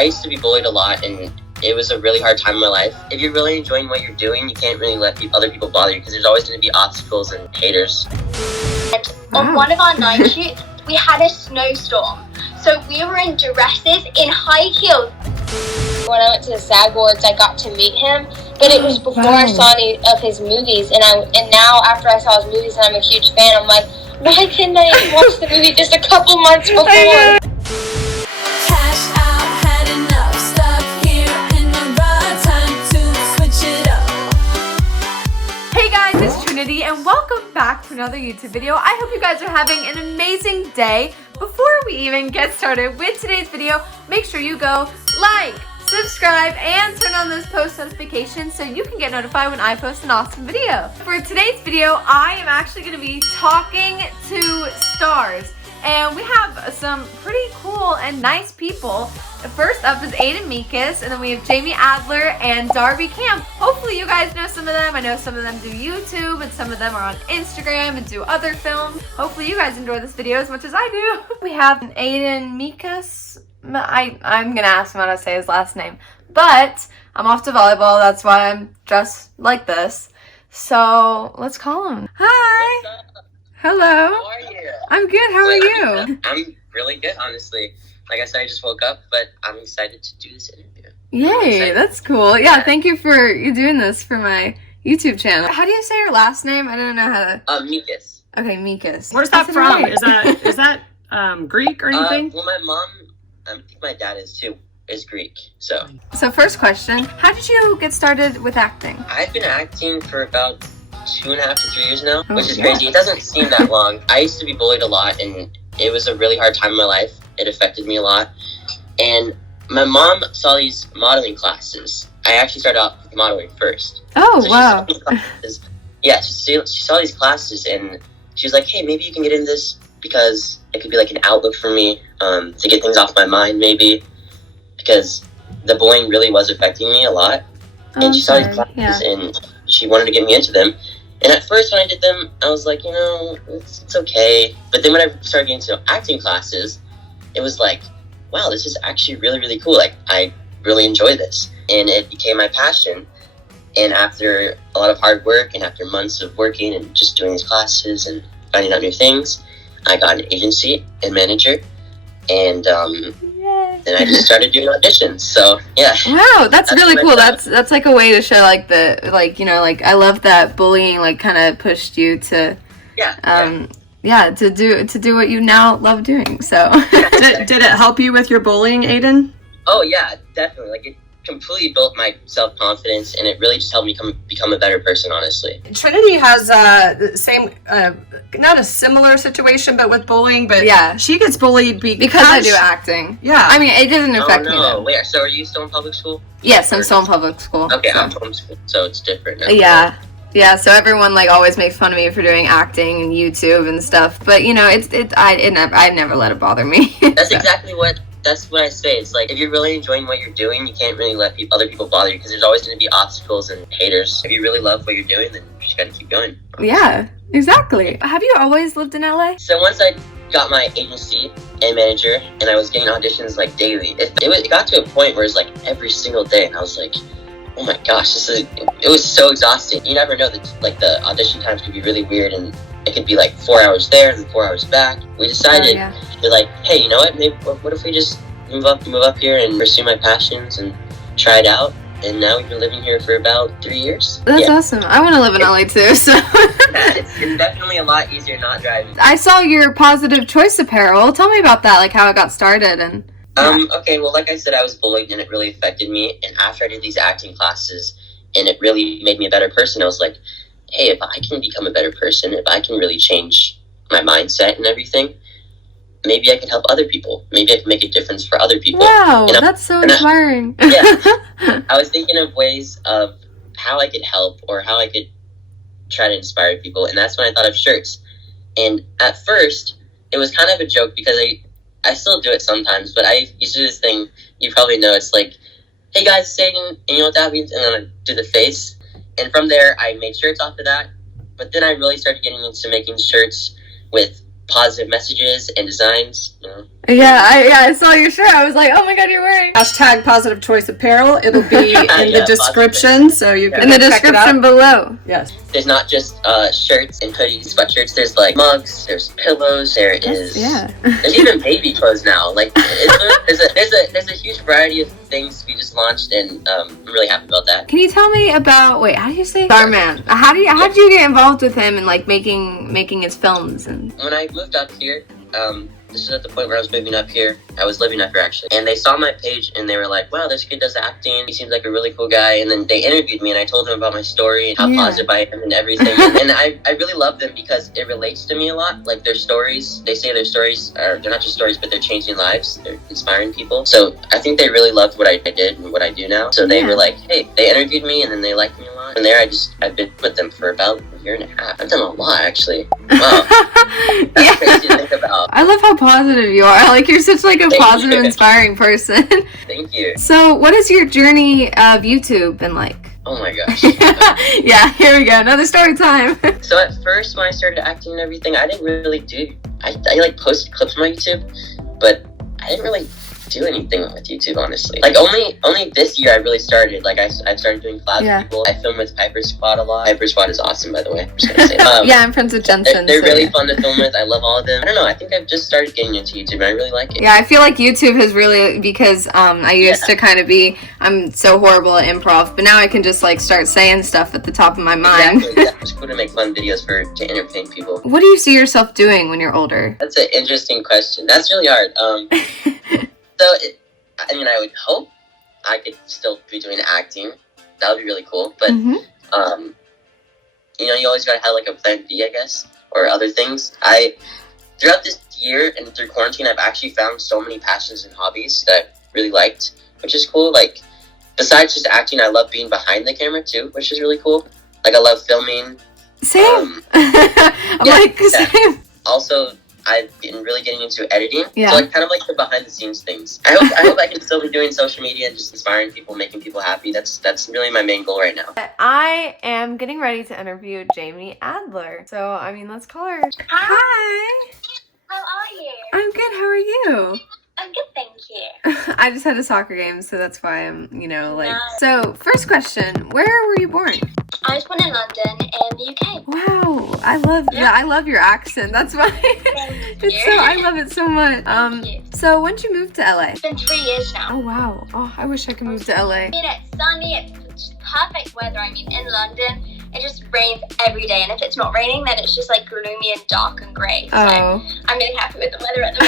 I used to be bullied a lot, and it was a really hard time in my life. If you're really enjoying what you're doing, you can't really let other people bother you because there's always going to be obstacles and haters. And on one of our night shoots, we had a snowstorm. So we were in dresses, in high heels. When I went to the SAG Awards, I got to meet him, but it was before I saw any of his movies. And now after I saw his movies and I'm a huge fan, I'm like, why couldn't I watch the movie just a couple months before? Cash out, had enough, stuck here in the right time to switch it up. Hey guys, it's Trinity and welcome back to another YouTube video. I hope you guys are having an amazing day. Before we even get started with today's video, make sure you go like, subscribe, and turn on those post notifications so you can get notified when I post an awesome video. For today's video, I am actually going to be talking to stars. And we have some pretty cool and nice people. First up is Aiden Mikas, and then we have Jaime Adler and Darby Camp. Hopefully you guys know some of them. I know some of them do YouTube, and some of them are on Instagram and do other films. Hopefully you guys enjoy this video as much as I do. We have Aiden Mikas. I'm gonna ask him how to say his last name. But I'm off to volleyball, that's why I'm dressed like this. So let's call him. Hi! Hello. How are you? I'm good. How are you? I'm really good, honestly. Like I said, I just woke up, but I'm excited to do this interview. Yay, that's cool. Yeah, thank you for doing this for my YouTube channel. How do you say your last name? I didn't know how to. Mikas. Okay, Mikas. Where's that from? Is that Greek or anything? Well, my mom, I think my dad is too, is Greek. So first question, how did you get started with acting? I've been acting for about 2.5 to 3 years now, which is crazy. It doesn't seem that long. I used to be bullied a lot, and it was a really hard time in my life. It affected me a lot. And my mom saw these modeling classes. I actually started off with modeling first. Oh, so wow. She saw these classes, and she was like, hey, maybe you can get in this because it could be like an outlook for me to get things off my mind, maybe. Because the bullying really was affecting me a lot. And she saw these classes, and she wanted to get me into them. And at first when I did them, I was like, it's okay. But then when I started getting into acting classes, it was like, wow, this is actually really, really cool. Like, I really enjoy this. And it became my passion. And after a lot of hard work and after months of working and just doing these classes and finding out new things, I got an agency and manager. And then I just started doing auditions. So yeah. Wow, that's really cool. That's like a way to show like I love that bullying like kind of pushed you to to do what you now love doing. So did it help you with your bullying, Ayden? Oh yeah, definitely. Like, it completely built my self-confidence, and it really just helped me become a better person, honestly. Trinity has the same, not a similar situation, but with bullying, but yeah, she gets bullied because I do acting. Yeah. I mean, it didn't affect me though. Wait, so are you still in public school? Yes, I'm still in public school. Okay, I'm homeschooled, so it's different now. Yeah, so everyone like always makes fun of me for doing acting and YouTube and stuff, but I never let it bother me. That's what I say. It's like, if you're really enjoying what you're doing, you can't really let other people bother you because there's always going to be obstacles and haters. If you really love what you're doing, then you just got to keep going. Yeah, exactly. Have you always lived in LA? So once I got my agency and manager, and I was getting auditions like daily, it got to a point where it's like every single day, and I was like, oh my gosh, it was so exhausting. You never know that like the audition times could be really weird, and it could be like 4 hours there and 4 hours back. We decided to like, hey, you know what? Maybe what if we just move up here and pursue my passions and try it out? And now we've been living here for about 3 years. That's awesome. I want to live in LA too. So it's definitely a lot easier not driving. I saw your Positive Choice Apparel. Tell me about that, like how it got started and. Okay, well, like I said, I was bullied and it really affected me. And after I did these acting classes, and it really made me a better person, I was like, hey, if I can become a better person, if I can really change my mindset and everything, maybe I could help other people. Maybe I can make a difference for other people. Wow, that's so inspiring. I was thinking of ways of how I could help or how I could try to inspire people, and that's when I thought of shirts. And at first, it was kind of a joke because I still do it sometimes, but I used to do this thing, you probably know, it's like, hey guys, Satan, and you know what that means? And then I do the face. And from there, I made shirts off of that. But then I really started getting into making shirts with positive messages and designs, Yeah, I saw your shirt. I was like, oh my god, you're wearing. Hashtag Positive Choice Apparel. It'll be in the Yeah, description, so you can In the check it description out. below. Yes. There's not just shirts and hoodies, sweatshirts. There's like mugs. There's pillows. There's even baby clothes now. Like there's a huge variety of things we just launched, and I'm really happy about that. Can you tell me about how do you say Starman? How did you get involved with him and like making his films and When I moved up here, this is at the point where I was moving up here. I was living up here actually, and they saw my page and they were like, "Wow, this kid does acting. He seems like a really cool guy." And then they interviewed me, and I told them about my story and how positive I am and everything. And I really love them because it relates to me a lot. Like their stories, they say their stories they're not just stories, but they're changing lives. They're inspiring people. So I think they really loved what I did and what I do now. So they were like, "Hey," they interviewed me, and then they liked me a lot. From there, I've been with them for about a year and a half. I've done a lot actually. Wow. That's crazy to think about. I love how positive you are. Like you're such like a Thank positive, you. inspiring person. Thank you. So what is your journey of YouTube been like? Oh my gosh. Yeah, here we go. Another story time. So at first, when I started acting and everything, I didn't really do. I like posted clips on my YouTube, but I didn't really do anything with YouTube, honestly. Like only this year I really started. Like I started doing collabs with people. I film with Piper Squad a lot. Piper Squad is awesome, by the way. I'm just gonna say. Yeah, I'm friends with Jensen. They're really fun to film with. I love all of them. I don't know. I think I've just started getting into YouTube, and I really like it. Yeah, I feel like YouTube has really, because I used to kind of be, I'm so horrible at improv, but now I can just like start saying stuff at the top of my mind. Exactly. Yeah, it's cool to make fun videos to entertain people. What do you see yourself doing when you're older? That's an interesting question. That's really hard. So, I would hope I could still be doing acting. That would be really cool. But, you always gotta have like a plan B, I guess, or other things. Throughout this year and through quarantine, I've actually found so many passions and hobbies that I really liked, which is cool. Like, besides just acting, I love being behind the camera too, which is really cool. Like, I love filming. Same. Same. Also, I've been really getting into editing. Yeah. So like kind of like the behind the scenes things. I hope I can still be doing social media and just inspiring people, making people happy. That's really my main goal right now. I am getting ready to interview Jaime Adler. So, let's call her. Hi. How are you? I'm good. How are you? I'm good, thank you. I just had a soccer game, so that's why I'm, Nice. So, first question, where were you born? I was born in London, in the UK. Wow, I love your accent. That's why I love it so much. Thank you. So when did you move to LA? It's been 3 years now. Oh wow. Oh, I wish I could move to LA. It's sunny, it's just perfect weather. In London, it just rains every day, and if it's not raining, then it's just like gloomy and dark and grey. So Oh. I'm really happy with the weather at the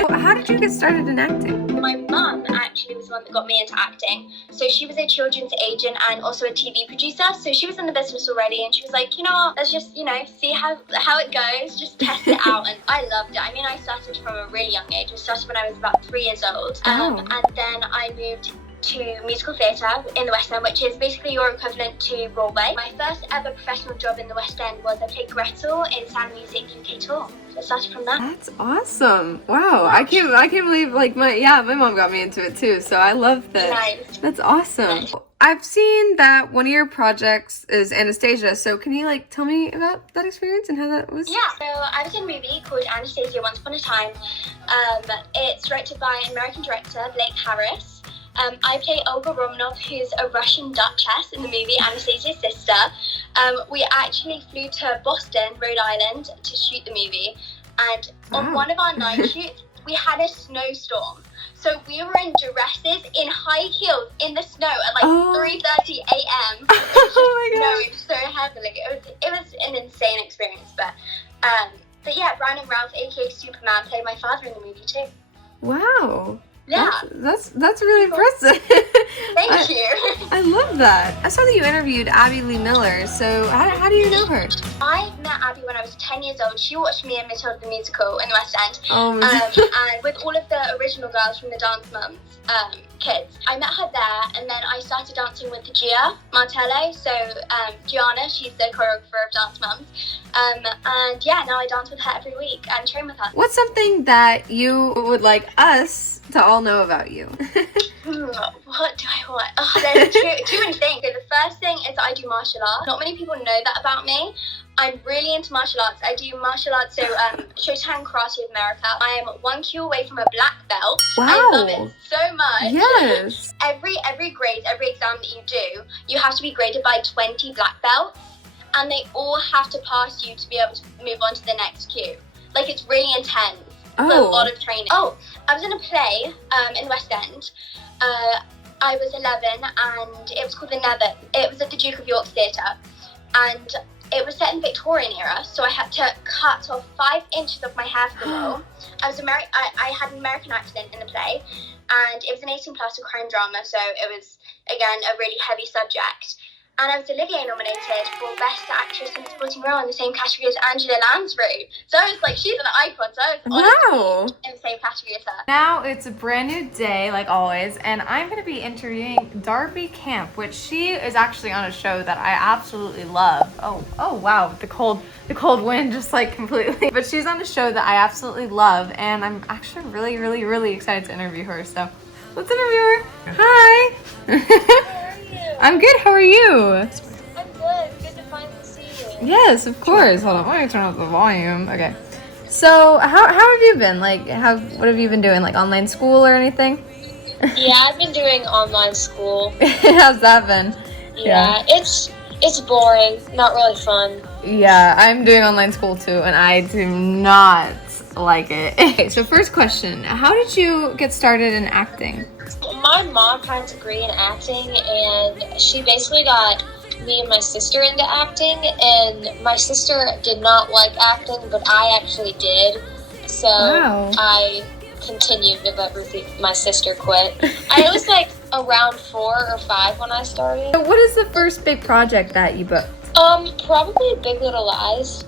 moment. How did you get started in acting? My mum actually was the one that got me into acting. So she was a children's agent and also a TV producer. So she was in the business already, and she was like, you know what, let's just, see how it goes, just test it out. And I loved it. I started from a really young age. I started when I was about 3 years old. And then I moved to musical theatre in the West End, which is basically your equivalent to Broadway. My first ever professional job in the West End was I played Gretel in Sound Music UK Tour. So I started from that. That's awesome. Wow. I can't believe my mom got me into it too. So I love that. Nice. That's awesome. I've seen that one of your projects is Anastasia. So can you tell me about that experience and how that was? Yeah, so I was in a movie called Anastasia Once Upon a Time. It's directed by an American director, Blake Harris. I play Olga Romanov, who's a Russian duchess in the movie, Anastasia's sister. We actually flew to Boston, Rhode Island, to shoot the movie. And on one of our night shoots, we had a snowstorm. So we were in dresses, in high heels, in the snow at 3:30 a.m. Oh my god. Snowing so heavily. It was an insane experience. But yeah, Brandon Ralph, aka Superman, played my father in the movie too. Wow. Yeah. That's really impressive. Thank you. I love that. I saw that you interviewed Abby Lee Miller. So how do you know her? I met Abby when I was 10 years old. She watched me in Matilda the Musical in the West End. And with all of the original girls from the Dance Mums kids. I met her there, and then I started dancing with Gia Martello. So Gianna, she's the choreographer of Dance Mums. And yeah, now I dance with her every week and train with her. What's something that you would like us to all know about you? What do I want? Oh, there's too many things. So the first thing is that I do martial arts. Not many people know that about me. I'm really into martial arts. I do martial arts, so Shotokan Karate of America. I am 1 Q away from a black belt. Wow. I love it so much. Yes. Every grade, every exam that you do, you have to be graded by 20 black belts, and they all have to pass you to be able to move on to the next Q. Like, it's really intense. It's a lot of training. Oh, I was in a play in West End. I was 11, and it was called The Nether. It was at the Duke of York Theatre, and it was set in Victorian era, so I had to cut off 5 inches of my hair for the role. I had an American accent in the play, and it was an 18+ crime drama, so it was, again, a really heavy subject. And I was Olivier nominated for Best Actress in a Supporting Role in the same category as Angela Lansbury. So I was like, she's an icon, so I was honestly in the same category as her. Now it's a brand new day, like always, and I'm going to be interviewing Darby Camp, which she is actually on a show that I absolutely love. Oh wow, the cold wind just like completely. But she's on a show that I absolutely love, and I'm actually really excited to interview her. So let's interview her. Hi. I'm good. How are you? I'm good. Good to finally see you. Yes, of course. Hold on. Let me turn up the volume. Okay. So, how have you been? Like, what have you been doing? Like online school or anything? Yeah, I've been doing online school. How's that been? Yeah, it's boring. Not really fun. Yeah, I'm doing online school too, and I do not like it. Okay, so first question: how did you get started in acting? My mom had a degree in acting, and she basically got me and my sister into acting, and my sister did not like acting, but I actually did. So I continued, but my sister quit. I was like around 4 or 5 when I started. So what is the first big project that you booked? Probably Big Little Lies.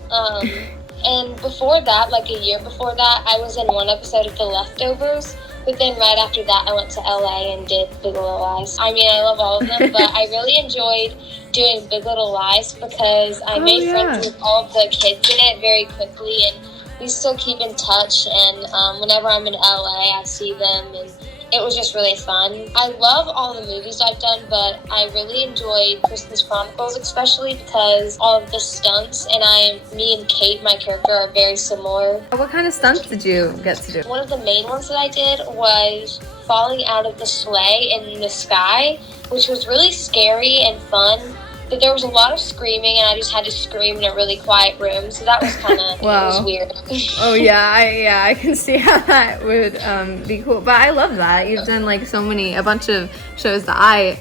And before that, like a year before that, I was in one episode of The Leftovers. But then right after that, I went to LA and did Big Little Lies. I mean, I love all of them, but I really enjoyed doing Big Little Lies because I made friends with all of the kids in it very quickly, and we still keep in touch. And whenever I'm in LA, I see them, and it was just really fun. I love all the movies I've done, but I really enjoyed Christmas Chronicles, especially because all of the stunts, and me and Kate, my character, are very similar. What kind of stunts did you get to do? One of the main ones that I did was falling out of the sleigh in the sky, which was really scary and fun. But there was a lot of screaming, and I just had to scream in a really quiet room, so that was kind of it was weird. Oh yeah, I can see how that would be cool. But I love that you've done like a bunch of shows that I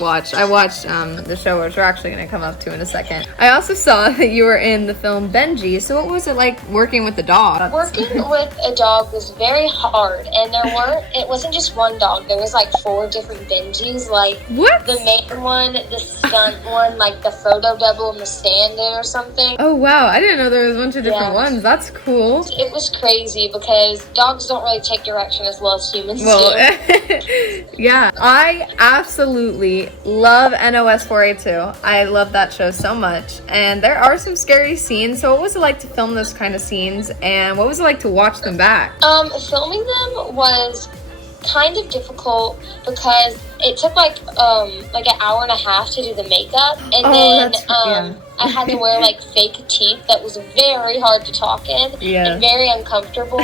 watched. I watched the show, which we're actually going to come up to in a second. I also saw that you were in the film Benji. So what was it like working with the dog? Working with a dog was very hard, and it wasn't just one dog. There was like 4 different Benjis. Like what? The main one, the stunt one, like the photo double and the stand-in or something. Oh wow, I didn't know there was a bunch of different ones. That's cool. It was crazy because dogs don't really take direction as well as humans do. Yeah, I absolutely love NOS 4A2. I love that show so much, and there are some scary scenes. So what was it like to film those kind of scenes, and what was it like to watch them back? Filming them was kind of difficult because it took like an hour and a half to do the makeup, and I had to wear like fake teeth that was very hard to talk in and very uncomfortable.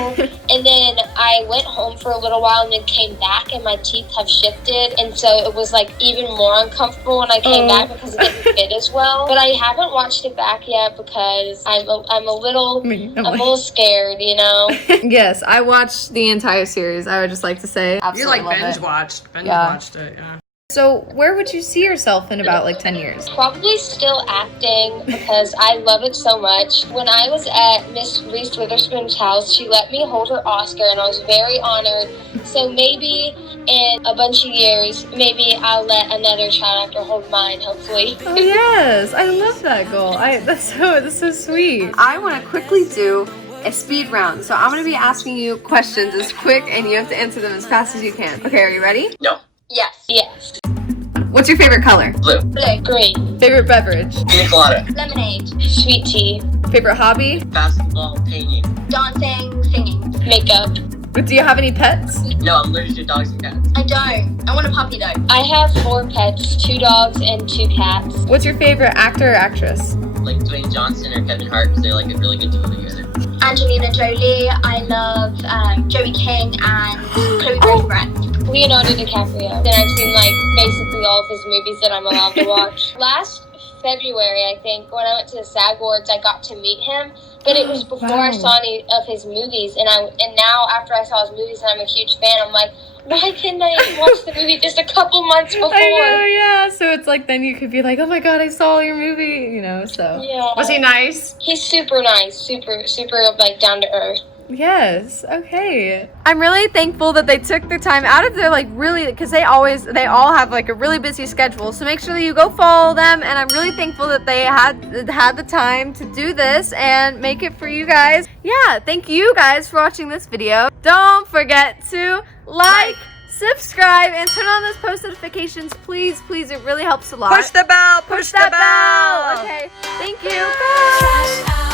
And then I went home for a little while and then came back, and my teeth have shifted, and so it was like even more uncomfortable when I came back because it didn't fit as well. But I haven't watched it back yet because I'm a little scared, you know. Yes, I watched the entire series. I would just like to say, absolutely. You're like binge watched it. Yeah. So where would you see yourself in about like 10 years? Probably still acting because I love it so much. When I was at Miss Reese Witherspoon's house, she let me hold her Oscar, and I was very honored. So maybe in a bunch of years, maybe I'll let another child actor hold mine, hopefully. Oh yes, I love that goal. That's so sweet. I want to quickly do a speed round. So I'm going to be asking you questions as quick, and you have to answer them as fast as you can. Okay, are you ready? No. Yes. What's your favorite color? Blue. Green. Favorite beverage? Pina colada. Lemonade. Sweet tea. Favorite hobby? Basketball. Painting. Dancing. Singing. Makeup. Do you have any pets? No, I'm allergic to dogs and cats. I don't. I want a puppy though. I have 4 pets, 2 dogs and 2 cats. What's your favorite actor or actress? like Dwayne Johnson or Kevin Hart because they're like a really good duo together. Angelina Jolie. I love Joey King and Chloe Grace. Leonardo DiCaprio. Then I've seen like basically all of his movies that I'm allowed to watch. Last February, I think, when I went to the SAG Awards, I got to meet him. But it was before I saw any of his movies, and now after I saw his movies and I'm a huge fan, I'm like, why couldn't I watch the movie just a couple months before? I know, yeah. So it's like then you could be like, oh my god, I saw your movie, you know. So Yeah. Was he nice? He's super nice, super like down to earth. yes, okay. I'm really thankful that they took their time out of their like really, because they all have like a really busy schedule. So make sure that you go follow them, and I'm really thankful that they had the time to do this and make it for you guys. Yeah, thank you guys for watching this video. Don't forget to like, subscribe, and turn on those post notifications, please. It really helps a lot. Push the bell. Push that bell. Okay, thank you. Bye. Cash out.